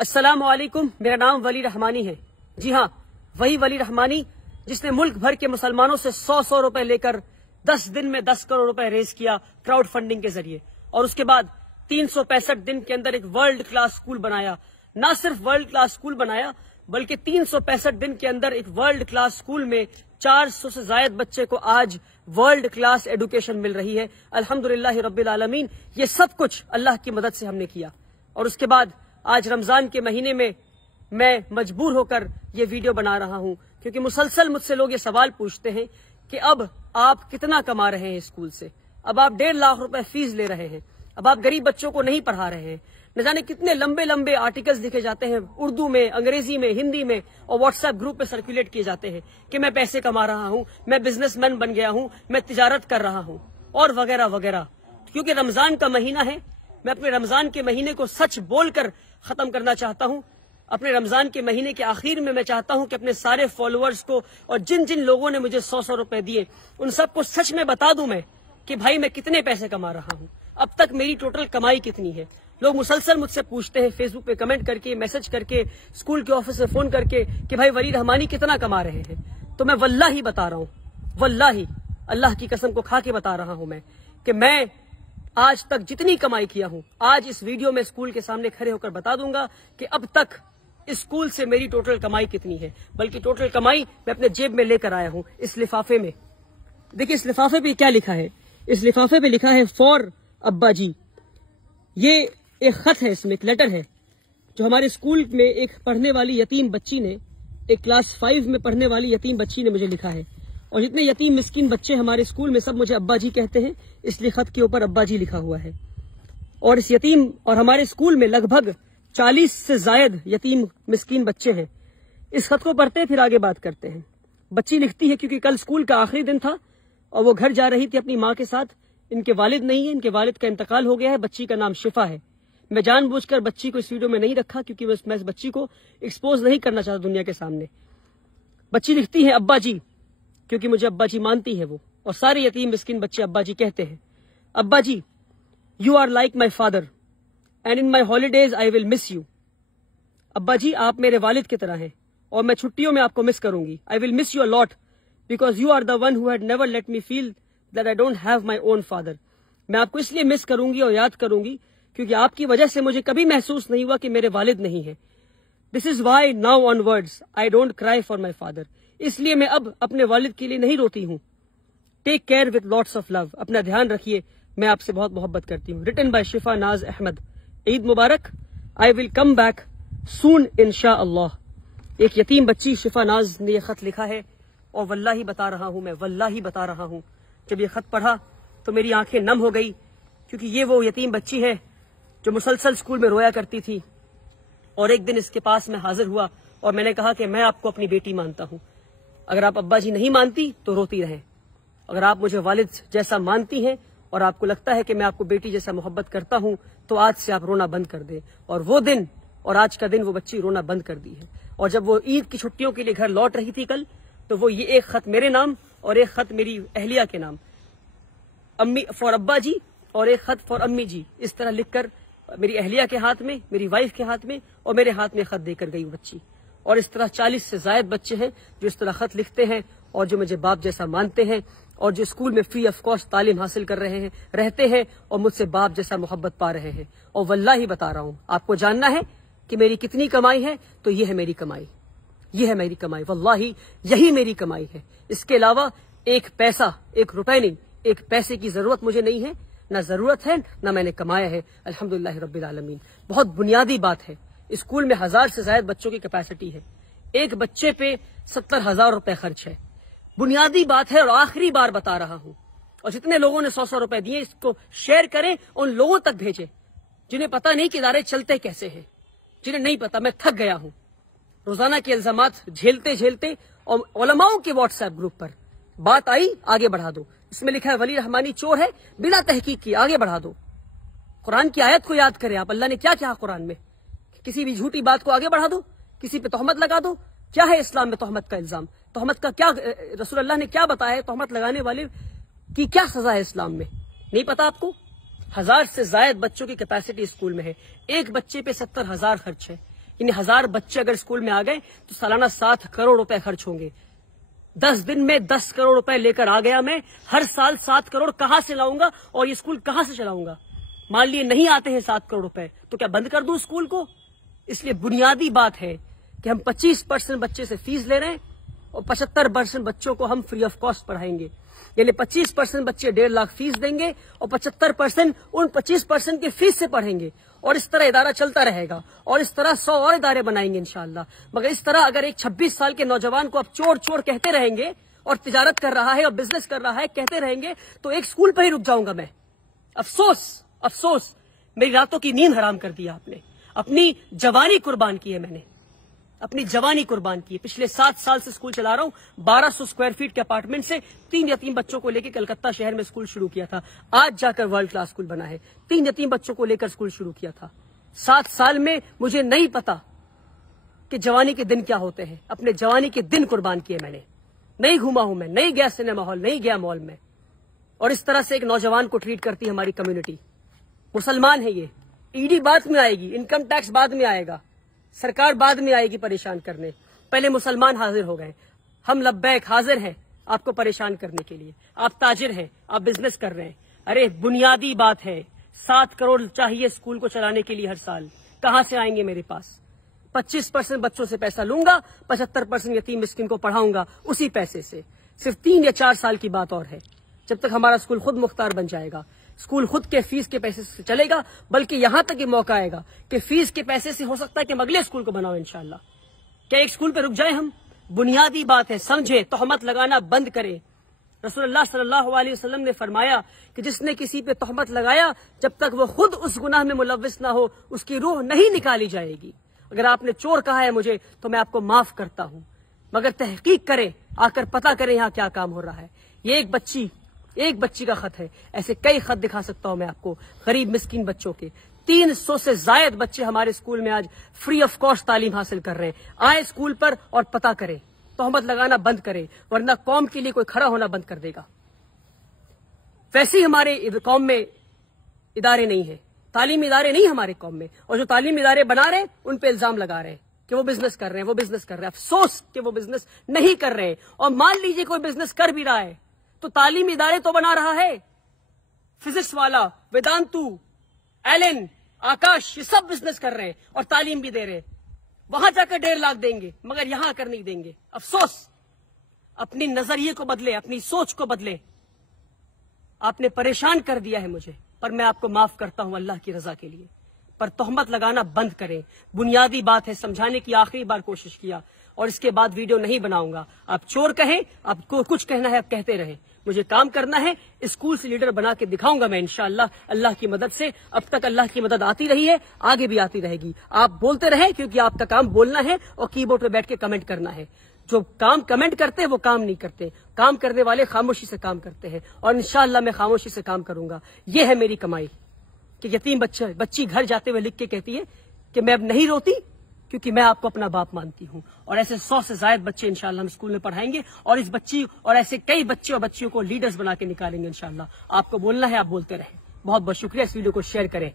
السلام علیکم، میرا نام ولی رحمانی ہے۔ جی ہاں، وہی ولی رحمانی جس نے ملک بھر کے مسلمانوں سے 100 روپے لے کر 10 دن میں 10 کروڑ روپے ریز کیا کراؤڈ فنڈنگ کے ذریعے، اور اس کے بعد 365 دن کے اندر ایک ورلڈ کلاس اسکول بنایا۔ نہ صرف ورلڈ کلاس اسکول بنایا بلکہ 365 دن کے اندر ایک ورلڈ کلاس اسکول میں 400 سے زائد بچے کو آج ورلڈ کلاس ایڈوکیشن مل رہی ہے۔ الحمدللہ رب العالمین، یہ سب کچھ اللہ کی مدد سے ہم نے کیا۔ اور اس کے بعد آج رمضان کے مہینے میں مجبور ہو کر یہ ویڈیو بنا رہا ہوں، کیونکہ مسلسل مجھ سے لوگ یہ سوال پوچھتے ہیں کہ اب آپ کتنا کما رہے ہیں اسکول سے، اب آپ 1.5 لاکھ روپے فیس لے رہے ہیں، اب آپ غریب بچوں کو نہیں پڑھا رہے ہیں۔ نہ جانے کتنے لمبے لمبے آرٹیکلز لکھے جاتے ہیں اردو میں، انگریزی میں، ہندی میں، اور واٹس ایپ گروپ پہ سرکولیٹ کیے جاتے ہیں کہ میں پیسے کما رہا ہوں، میں بزنس مین بن گیا ہوں، میں تجارت کر رہا ہوں، اور وغیرہ وغیرہ۔ کیونکہ رمضان کا مہینہ ہے، میں اپنے رمضان کے مہینے کو سچ بول کر ختم کرنا چاہتا ہوں۔ اپنے رمضان کے مہینے کے آخر میں چاہتا ہوں کہ اپنے سارے فالوورز کو اور جن جن لوگوں نے مجھے 100 روپے دیے ان سب کو سچ میں بتا دوں میں کہ بھائی میں کتنے پیسے کما رہا ہوں، اب تک میری ٹوٹل کمائی کتنی ہے۔ لوگ مسلسل مجھ سے پوچھتے ہیں فیس بک پہ کمنٹ کر کے، میسج کر کے، اسکول کے آفس میں فون کر کے کہ بھائی ولی رحمانی کتنا کما رہے ہیں۔ تو میں واللہ بتا رہا ہوں، واللہ اللہ کی قسم کو کھا کے بتا رہا ہوں میں کہ میں آج تک جتنی کمائی کیا ہوں، آج اس ویڈیو میں اسکول کے سامنے کھڑے ہو کر بتا دوں گا کہ اب تک اسکول سے میری ٹوٹل کمائی کتنی ہے۔ بلکہ ٹوٹل کمائی میں اپنے جیب میں لے کر آیا ہوں اس لفافے میں۔ دیکھیں اس لفافے پہ کیا لکھا ہے، اس لفافے پہ لکھا ہے فار ابا جی۔ یہ ایک خط ہے، اس میں ایک لیٹر ہے جو ہمارے اسکول میں ایک پڑھنے والی یتیم بچی نے، ایک کلاس 5 میں پڑھنے والی یتیم بچی نے مجھے لکھا ہے۔ اور جتنے یتیم مسکین بچے ہمارے اسکول میں سب مجھے ابا جی کہتے ہیں، اس لیے خط کے اوپر ابا جی لکھا ہوا ہے۔ اور اس یتیم اور ہمارے اسکول میں لگ بھگ 40 سے زائد یتیم مسکین بچے ہیں۔ اس خط کو پڑھتے پھر آگے بات کرتے ہیں۔ بچی لکھتی ہے کیونکہ کل اسکول کا آخری دن تھا اور وہ گھر جا رہی تھی اپنی ماں کے ساتھ۔ ان کے والد نہیں ہیں، ان کے والد کا انتقال ہو گیا ہے۔ بچی کا نام شفا ہے۔ میں جان بوجھ کر بچی کو اس ویڈیو میں نہیں رکھا کیونکہ میں اس بچی کو ایکسپوز نہیں کرنا چاہتا دنیا کے سامنے۔ بچی لکھتی ہے ابا جی، کیونکہ مجھے ابا جی مانتی ہے وہ، اور سارے یتیم مسکین بچے ابا جی کہتے ہیں۔ ابا جی، you are like my father and in my holidays I will miss you. ابا جی آپ میرے والد کی طرح ہیں اور میں چھٹیوں میں آپ کو مس کروں گی۔ I will miss you a lot because you are the one who had never let me feel that I don't have my own father. میں آپ کو اس لیے مس کروں گی اور یاد کروں گی کیونکہ آپ کی وجہ سے مجھے کبھی محسوس نہیں ہوا کہ میرے والد نہیں ہیں۔ This is why now onwards I don't cry for my father. اس لیے میں اب اپنے والد کے لیے نہیں روتی ہوں۔ Take care with lots of love, اپنا دھیان رکھیے، میں آپ سے بہت محبت کرتی ہوں۔ ریٹن بائی شفا ناز احمد۔ عید مبارک۔ آئی ول کم بیک سون انشاء اللہ۔ ایک یتیم بچی شفا ناز نے یہ خط لکھا ہے، اور واللہ بتا رہا ہوں، میں واللہ بتا رہا ہوں، جب یہ خط پڑھا تو میری آنکھیں نم ہو گئی، کیونکہ یہ وہ یتیم بچی ہے جو مسلسل اسکول میں رویا کرتی تھی۔ اور ایک دن اس کے پاس میں حاضر ہوا اور میں نے کہا کہ میں آپ کو اپنی بیٹی مانتا ہوں، اگر آپ ابا جی نہیں مانتی تو روتی رہیں، اگر آپ مجھے والد جیسا مانتی ہیں اور آپ کو لگتا ہے کہ میں آپ کو بیٹی جیسا محبت کرتا ہوں تو آج سے آپ رونا بند کر دیں۔ اور وہ دن اور آج کا دن وہ بچی رونا بند کر دی ہے۔ اور جب وہ عید کی چھٹیوں کے لیے گھر لوٹ رہی تھی کل، تو وہ یہ ایک خط میرے نام اور ایک خط میری اہلیہ کے نام، امی فار ابا جی اور ایک خط فار امی جی، اس طرح لکھ کر میری اہلیہ کے ہاتھ میں، میری وائف کے ہاتھ میں اور میرے ہاتھ میں خط دے کر گئی وہ بچی۔ اور اس طرح 40 سے زائد بچے ہیں جو اس طرح خط لکھتے ہیں اور جو مجھے باپ جیسا مانتے ہیں اور جو اسکول میں فری آف کاسٹ تعلیم حاصل کر رہے ہیں، رہتے ہیں اور مجھ سے باپ جیسا محبت پا رہے ہیں۔ اور واللہ بتا رہا ہوں، آپ کو جاننا ہے کہ میری کتنی کمائی ہے تو یہ ہے میری کمائی، یہ ہے میری کمائی، واللہ یہی میری کمائی ہے۔ اس کے علاوہ ایک پیسہ، ایک روپے نہیں، ایک پیسے کی ضرورت مجھے نہیں ہے، نہ ضرورت ہے نہ میں نے کمایا ہے، الحمدللہ رب العالمین۔ بہت بنیادی بات ہے، اسکول میں 1000 سے زائد بچوں کی کیپیسٹی ہے، ایک بچے پہ 70,000 روپے خرچ ہے، بنیادی بات ہے۔ اور آخری بار بتا رہا ہوں، اور جتنے لوگوں نے 100 روپے دیے اس کو شیئر کریں، ان لوگوں تک بھیجیں جنہیں پتا نہیں کہ ادارے چلتے کیسے ہیں، جنہیں نہیں پتا۔ میں تھک گیا ہوں روزانہ کے الزامات جھیلتے جھیلتے، اور علماؤں کے واٹس ایپ گروپ پر بات آئی آگے بڑھا دو، اس میں لکھا ہے ولی رحمانی چور ہے، بنا تحقیق کی آگے بڑھا دو۔ قرآن کی آیت کو یاد کریں آپ، اللہ نے کیا کہا قرآن میں، کسی بھی جھوٹی بات کو آگے بڑھا دو، کسی پہ تہمت لگا دو۔ کیا ہے اسلام میں تہمت کا الزام؟ تہمت کا کیا رسول اللہ نے کیا بتایا ہے؟ تہمت لگانے والے کی کیا سزا ہے اسلام میں؟ نہیں پتا آپ کو؟ 1000 سے زائد بچوں کی کیپیسٹی اسکول میں ہے، ایک بچے پہ 70,000 خرچ ہے۔ یعنی 1000 بچے اگر اسکول میں آ گئے تو سالانہ 7 کروڑ روپے خرچ ہوں گے. 10 دن میں 10 کروڑ روپے لے کر آ گیا میں. ہر سال 7 کروڑ کہاں سے لاؤں گا اور یہ اسکول کہاں سے چلاؤں گا؟ مان لیے نہیں آتے ہیں 7 کروڑ روپے تو کیا بند کر دوں اسکول کو؟ اس لیے بنیادی بات ہے کہ ہم 25% بچے سے فیس لے رہے ہیں اور 75% بچوں کو ہم فری آف کاسٹ پڑھائیں گے. یعنی 25% بچے 1.5 لاکھ فیس دیں گے اور 75% ان 25% کی فیس سے پڑھیں گے. اور اس طرح ادارہ چلتا رہے گا اور اس طرح 100 اور ادارے بنائیں گے انشاءاللہ. مگر اس طرح اگر ایک 26 سال کے نوجوان کو آپ چور چور کہتے رہیں گے اور تجارت کر رہا ہے اور بزنس کر رہا ہے کہتے رہیں گے تو ایک اسکول پہ ہی رک جاؤں گا میں. افسوس افسوس میری راتوں کی نیند حرام کر دیا آپ نے. اپنی جوانی قربان کی ہے میں نے, اپنی جوانی قربان کی ہے. پچھلے 7 سال سے اسکول چلا رہا ہوں. 1200 اسکوائر فیٹ کے اپارٹمنٹ سے 3 یتیم بچوں کو لے کے کلکتہ شہر میں اسکول شروع کیا تھا. آج جا کر ورلڈ کلاس اسکول بنا ہے. 3 یتیم بچوں کو لے کر اسکول شروع کیا تھا. 7 سال میں مجھے نہیں پتا کہ جوانی کے دن کیا ہوتے ہیں. اپنے جوانی کے دن قربان کیے میں نے. نہیں گھوما ہوں میں, نہیں گیا سنیما ہال, نہیں گیا مال میں. اور اس طرح سے ایک نوجوان کو ٹریٹ کرتی ہے ہماری کمیونٹی. مسلمان ہے یہ. ای ڈی بعد میں آئے گی, انکم ٹیکس بعد میں آئے گا, سرکار بعد میں آئے گی پریشان کرنے. پہلے مسلمان حاضر ہو گئے. ہم لبیک حاضر ہیں آپ کو پریشان کرنے کے لیے. آپ تاجر ہیں, آپ بزنس کر رہے ہیں. ارے بنیادی بات ہے 7 کروڑ چاہیے اسکول کو چلانے کے لیے ہر سال. کہاں سے آئیں گے میرے پاس؟ 25% بچوں سے پیسہ لوں گا, 75% یتیم مسکین کو پڑھاؤں گا اسی پیسے سے. صرف 3 یا 4 سال کی بات اور ہے جب تک ہمارا اسکول خود مختار بن جائے گا. اسکول خود کے فیس کے پیسے سے چلے گا. بلکہ یہاں تک یہ موقع آئے گا کہ فیس کے پیسے سے ہو سکتا ہے کہ ہم اگلے اسکول کو بناؤ انشاءاللہ. کیا ایک اسکول پہ رک جائیں ہم؟ بنیادی بات ہے سمجھے, تہمت لگانا بند کریں. رسول اللہ صلی اللہ علیہ وسلم نے فرمایا کہ جس نے کسی پہ تہمت لگایا جب تک وہ خود اس گناہ میں ملوث نہ ہو اس کی روح نہیں نکالی جائے گی. اگر آپ نے چور کہا ہے مجھے تو میں آپ کو معاف کرتا ہوں, مگر تحقیق کریں, آ کر پتہ کریں یہاں کیا کام ہو رہا ہے. یہ ایک بچی کا خط ہے. ایسے کئی خط دکھا سکتا ہوں میں آپ کو غریب مسکین بچوں کے. 300 سے زائد بچے ہمارے اسکول میں آج فری آف کاسٹ تعلیم حاصل کر رہے ہیں. آئے اسکول پر اور پتہ کریں, تہمت لگانا بند کریں, ورنہ قوم کے لیے کوئی کھڑا ہونا بند کر دے گا. ویسے ہی ہمارے قوم میں ادارے نہیں ہیں, تعلیمی ادارے نہیں ہمارے قوم میں, اور جو تعلیمی ادارے بنا رہے ہیں ان پہ الزام لگا رہے ہیں کہ وہ بزنس کر رہے ہیں, افسوس کہ وہ بزنس نہیں کر رہے ہیں. اور مان لیجئے کوئی بزنس کر بھی رہا ہے تو تعلیمی ادارے تو بنا رہا ہے. فزکس والا, ویدانتو, ایلن, آکاش, یہ سب بزنس کر رہے ہیں اور تعلیم بھی دے رہے ہیں. وہاں جا کر 1.5 لاکھ دیں گے مگر یہاں کر نہیں دیں گے. افسوس. اپنی نظریے کو بدلے, اپنی سوچ کو بدلے. آپ نے پریشان کر دیا ہے مجھے, پر میں آپ کو معاف کرتا ہوں اللہ کی رضا کے لیے. پر تہمت لگانا بند کریں. بنیادی بات ہے سمجھانے کی آخری بار کوشش کیا اور اس کے بعد ویڈیو نہیں بناؤں گا. آپ چور کہیں, آپ کو کچھ کہنا ہے آپ کہتے رہیں, مجھے کام کرنا ہے. اسکول سے لیڈر بنا کے دکھاؤں گا میں انشاءاللہ اللہ کی مدد سے. اب تک اللہ کی مدد آتی رہی ہے, آگے بھی آتی رہے گی. آپ بولتے رہیں کیونکہ آپ کا کام بولنا ہے اور کی بورڈ پہ بیٹھ کے کمنٹ کرنا ہے. جو کام کمنٹ کرتے ہیں وہ کام نہیں کرتے. کام کرنے والے خاموشی سے کام کرتے ہیں اور انشاءاللہ میں خاموشی سے کام کروں گا. یہ ہے میری کمائی کہ یتیم بچی گھر جاتے ہوئے لکھ کے کہتی ہے کہ میں اب نہیں روتی کیونکہ میں آپ کو اپنا باپ مانتی ہوں. اور ایسے 100 سے زائد بچے انشاءاللہ ہم اسکول میں پڑھائیں گے اور اس بچی اور ایسے کئی بچے اور بچیوں کو لیڈرز بنا کے نکالیں گے انشاءاللہ. آپ کو بولنا ہے آپ بولتے رہیں. بہت بہت شکریہ. اس ویڈیو کو شیئر کریں.